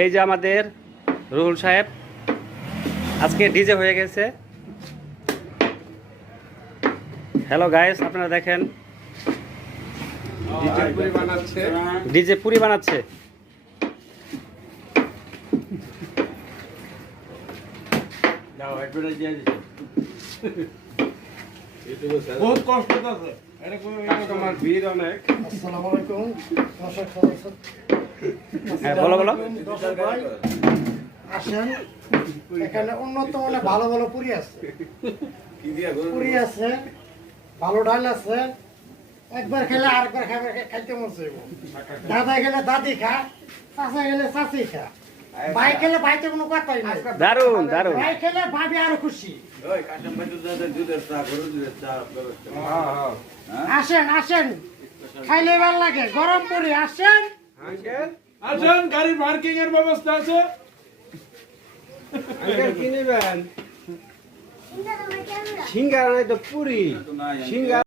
এই যে আমাদের রুহুল সাহেব আজকে ডিজে হয়ে গেছে। হ্যালো গাইস, আপনারা দেখেন ডিজে পুরি বানাচ্ছে। বহুত কষ্ট আছে। কাস্টমার ভিড় অনেক। আসসালামু আলাইকুম। হ্যাঁ, বলো বলো। দর্শক ভাই, আসেন, এখানে উন্নত মানের ভালো ভালো পুরি আছে। পুরি আছে, ভালো ডাল আছে। একবার খেলে আরেকবার খাইতে মন চাইব। দাদা গেলে দাদি খা, চাচা গেলে চাচি খা, ভাই খেলে ভাইতে কোনো কথাই নাই। দারুন দারুন। ভাই খেলে ভাবি আরো খুশি। আসেন আসেন, খাইলে ভালো লাগে। গরম পুরি আসেন। আসেন, গাড়ির পার্কিং এর ব্যবস্থা আছে। কি নেবেন? সিঙ্গারা নাই তো পুরি সিঙ্গারা